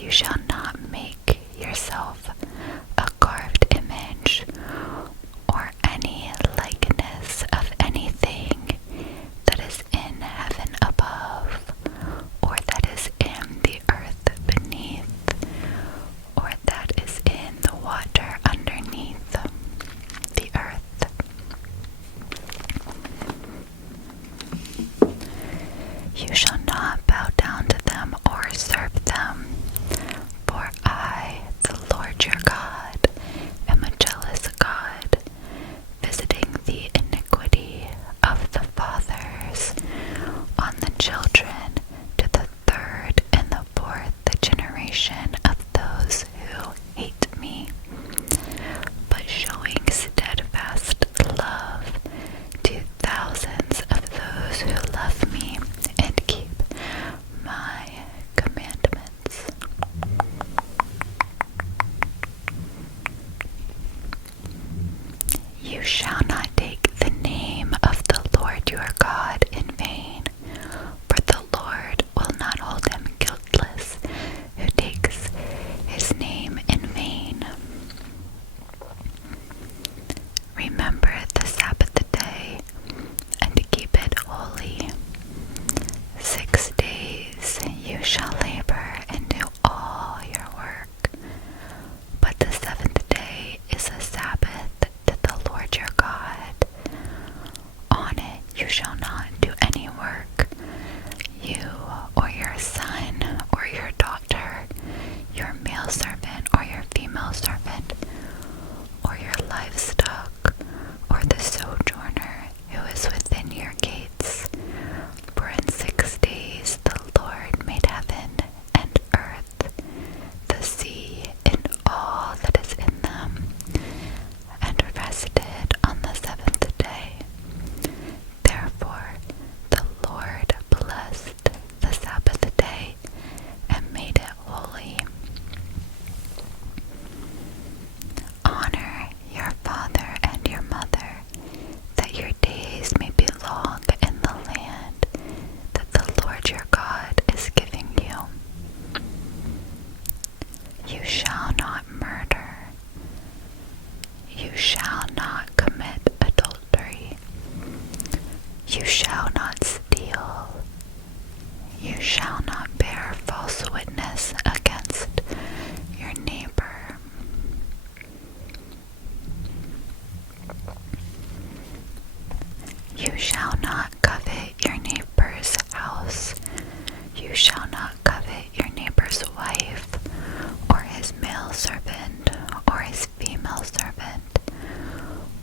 You shall not make yourself a carved image or any likeness of anything that is in heaven above, or that is in the earth beneath, or that is in the water underneath the earth. You shall not bow down to them or serve them, for I, the Lord your God, am a jealous God, visiting the iniquity of the fathers on the children to the third and the fourth generation of those who hate me, but showing steadfast love to thousands of those who love me and keep my commandments. You shall not take the name of the Lord your God in vain, for the Lord will not hold him guiltless who takes his name in vain. Remember the Sabbath day and to keep it holy. 6 days you shall labor and do all your work, but the seventh day is a Sabbath to the Lord your God. On it you shall not do any work, you or your son or your daughter, your male servant or your female servant, or your livestock, or the sojourner who is within your gates. For in 6 days the Lord made heaven and earth, the sea and all that is in them, and rested on the seventh day. Therefore the Lord blessed the Sabbath day and made it holy. Honor your father and your mother, that your days may be long in the land that the Lord your God is giving you. You shall not murder. You shall not commit adultery. You shall not steal. You shall not bear false witness against your neighbor. You shall not covet your neighbor's house. You shall not covet your neighbor's wife, or his male servant, or his female servant,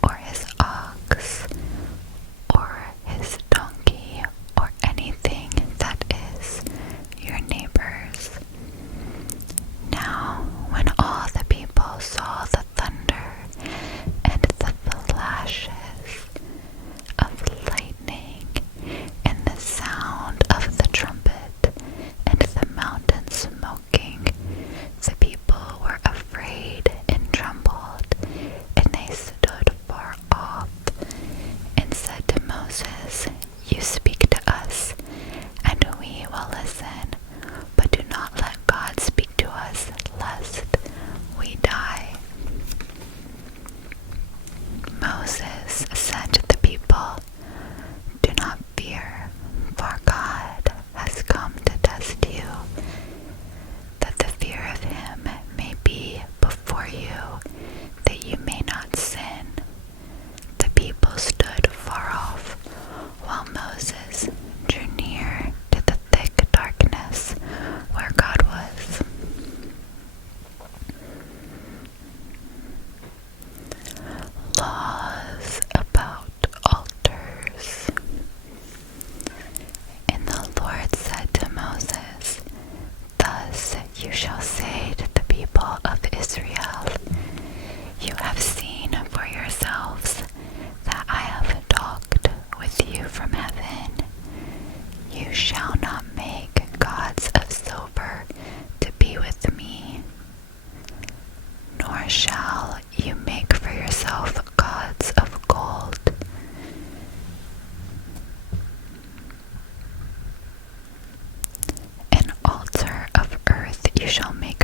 or his ox, or his donkey, or anything that is your neighbor's. Now, when all the people saw the thunder and the flashes of lightning and the sound of the trumpet and the mountain smoking, the people were afraid and trembled, and they stood far off and said to Moses, You speak to us, and we will listen, but do not let God speak to us, lest we die. Moses said to the people, Do not fear, for God has come to test you, that the fear of him may be before you, that you may not sin. The people stood far off, while Moses drew near to the thick darkness where God was. Laws about altars. And the Lord said to Moses, Thus you shall say to the people of Israel, You have seen for yourselves that I have talked with you from heaven. You shall not make gods of silver to be with me, nor shall you make for yourself gods of gold. An altar of earth you shall make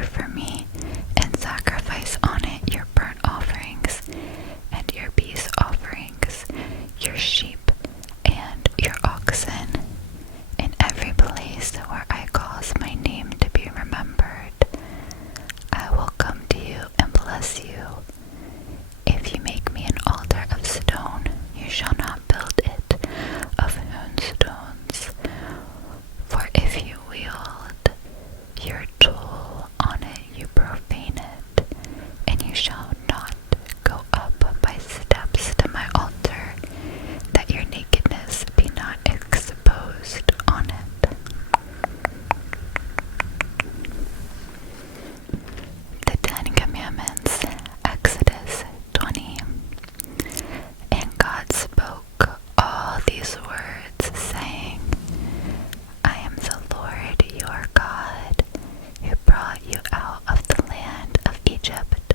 brought you out of the land of Egypt,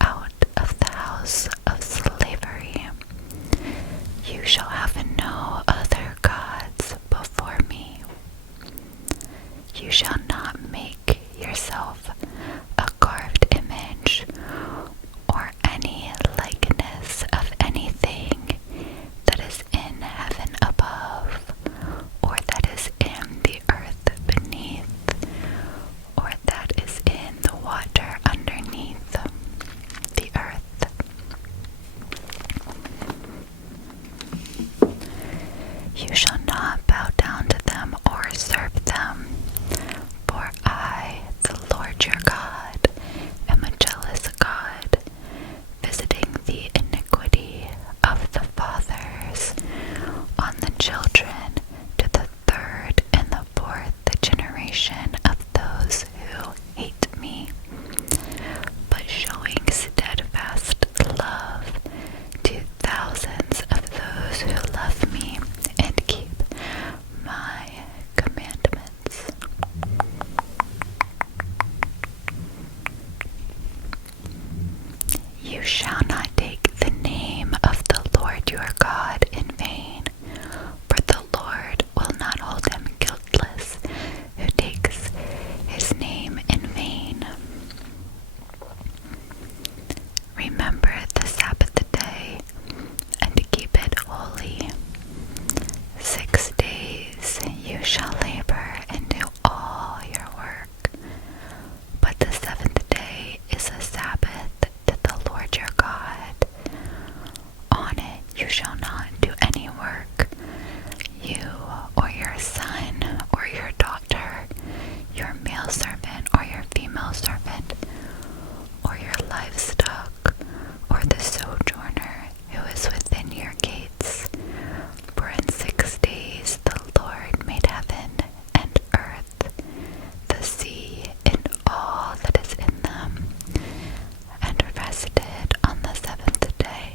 out of the house of slavery. You shall have no other gods before me. You shall not make yourself a carved image or any likeness of anything that is in heaven above, or that is in the earth beneath, or that is in the water underneath the earth. You shall not bow down to them or serve them, for I, the Lord your God, am a jealous God, visiting the iniquity of the fathers on the children to the third and the fourth generation of those who hate me, but showing steadfast love to thousands of those who love me and keep my commandments. You shall not take the name of the Lord your God in vain, for the Lord will not hold him guiltless who takes his name in vain. Remember the Sabbath day and keep it holy. 6 days you shall labor and do all your work, but the seventh day is a Sabbath to the Lord your God. On it you shall not do any work, you or your son or your daughter, your male servant or your female servant, or your livestock, or the sojourner who is within your gates. For in 6 days the Lord made heaven and earth, the sea and all that is in them, and rested on the seventh day.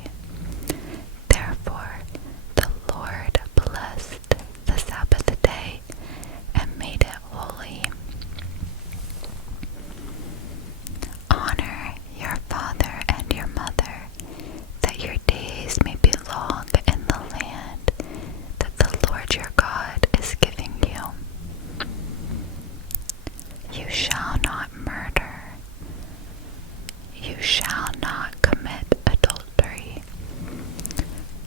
Therefore the Lord blessed the Sabbath day and made it holy. Honor your father and your mother, that your days may be long in the land that the Lord your God is giving you. You shall not murder. You shall not commit adultery.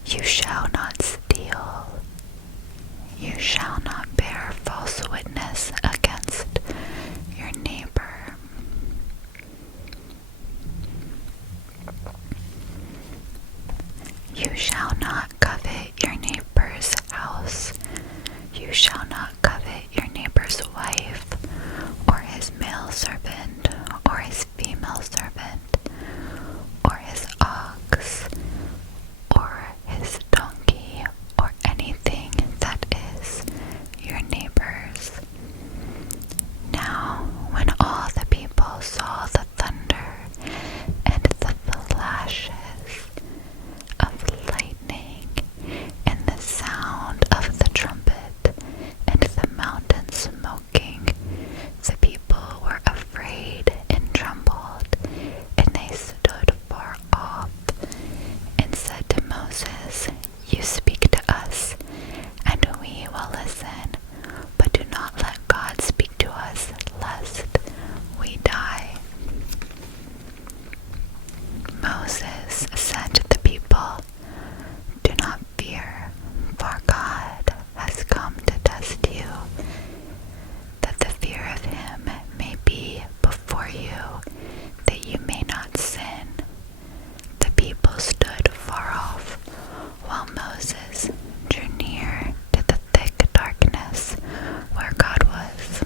You shall not steal. You shall not bear false witness against your neighbor. You shall not covet your neighbor's house. You shall not covet your neighbor's wife, or his male servant, or his female servant, or his ox, or his donkey, or anything that is your neighbor's. Now, when all the people saw the thunder and the flashes of lightning and the sound of the trumpet and the mountain smoking, the people were afraid and trembled, and they stood far off and said to Moses, You speak to us, and we will listen, but do not let God speak to us, lest we die. Moses said to the people, Do not fear, for God has come to test you, that the fear of him may be before you, that you may not sin. The people stood far off, while Moses drew near to the thick darkness where God was.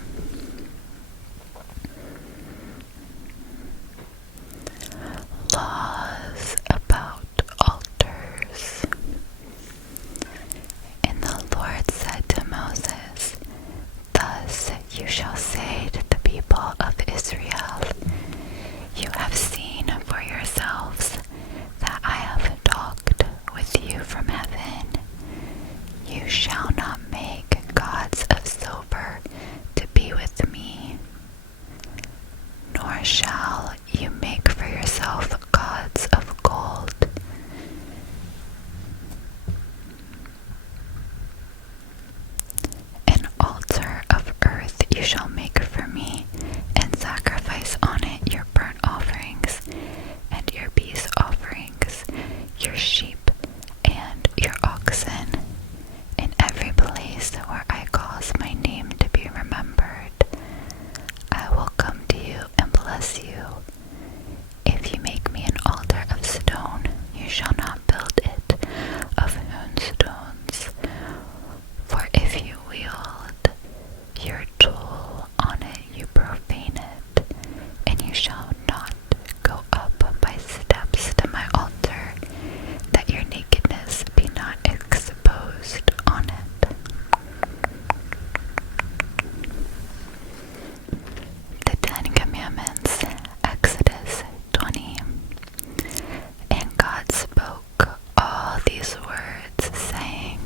Laws about altars. And the Lord said to Moses, Thus you shall say to the people of Israel, You have seen for yourselves that I have talked with you from heaven. You shall not make gods of silver to be with me. nor shall you make for yourself gods of gold. An altar of earth you shall make for me, and sacrifice on it your burnt offerings, and your peace offerings, your sheep, and your oxen, in every place where I cause my name to be remembered. I will come to you and bless you. If you make me an altar of stone, you shall not build it of hewn stones. For if you wield your tool on it, you profane it, and you shall not go up by steps to my altar, that your nakedness be not exposed on it. The Ten Commandments, Exodus 20. And God spoke all these words, saying,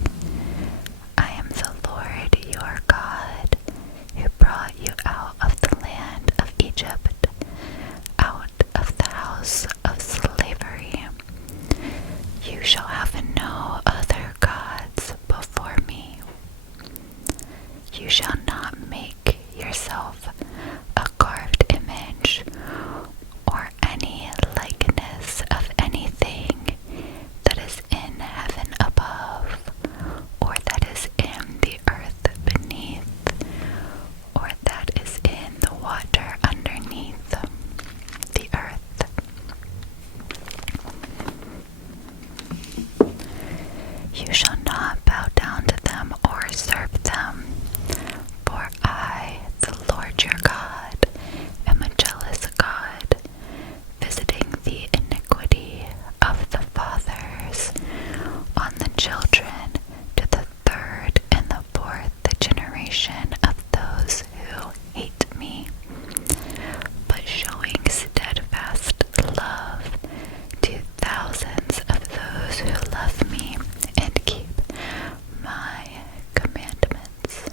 I am the Lord your God, who brought you out of the land of Egypt, out of the house of slavery. You shall have no other gods before me. You shall not make yourself a carved image or any likeness of anything that is in heaven above, or that is in the earth beneath, or that is in the water underneath the earth. You shall not bow down to them or serve them, for I, the Lord your God, am a jealous God, visiting the iniquity of the fathers on the children to the third and the fourth generation of those who hate me, but showing steadfast love to thousands of those who love me and keep my commandments.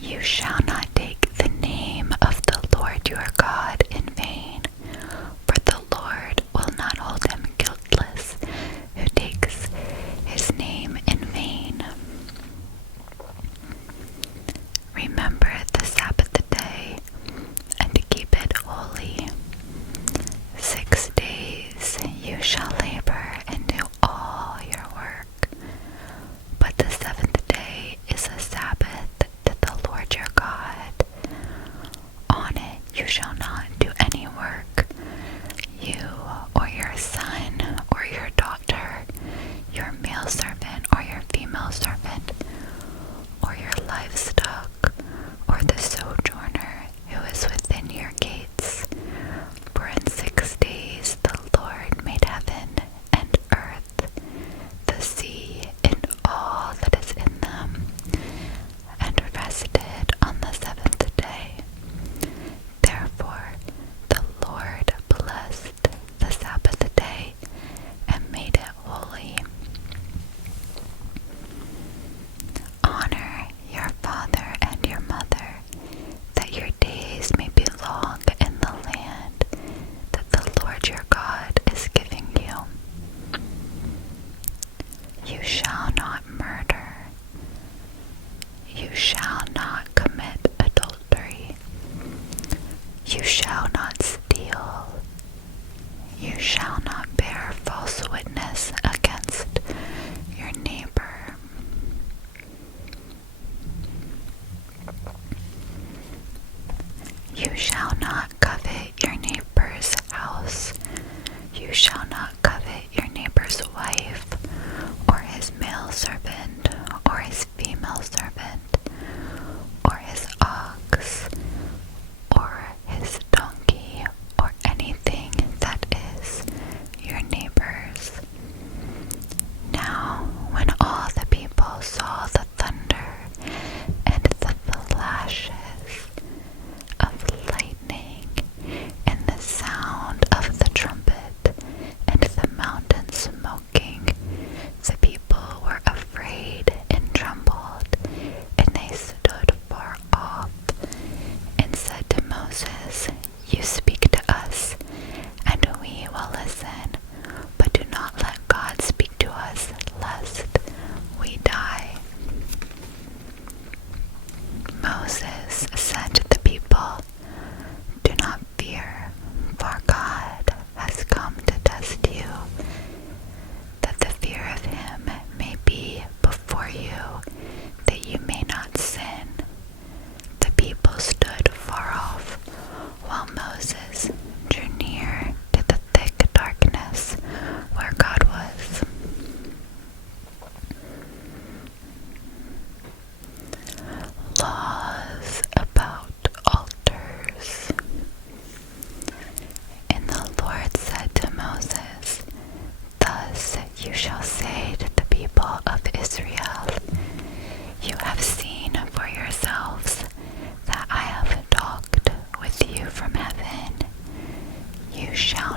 You shall not take the name of the Lord your God in vain, for the Lord will not hold him guiltless who takes his name in vain. Remember the Sabbath day, and to keep it holy. 6 days you shall labor and do all your work, but the seventh day is a Sabbath to the Lord your God. On it you shall not do any work, you or your son or your daughter, your male servant or your female servant, or your livestock, or the sojourner who is within your gates. For in 6 days the Lord made heaven and earth, the sea and all that is in them, and rested on the seventh day. Therefore the Lord blessed the Sabbath day and made it holy. Honor your father and your mother, that your days may be long in the land that the Lord your God is giving you. You shall not murder. You shall not commit adultery. You shall not steal. You shall not bear false witness against your neighbor. You shall not covet your neighbor's house. You shall not covet your neighbor's wife, or his male servant, or his female servant, or his ox, or his donkey, or anything that is your neighbor's. Now, when all the people saw the thunder and the flashes of lightning and the sound of the trumpet and the mountain smoking, the people were afraid and trembled, Moses said to the people, "Do not fear, for God has come to test you, that the fear of him may be before you, that you may not sin." The people stood far off, while Moses drew near to the thick darkness where God was. Laws about altars. And the Lord said to Moses, "Thus you shall say to the people of Israel, you have seen for yourselves that I have talked with you from heaven. You shall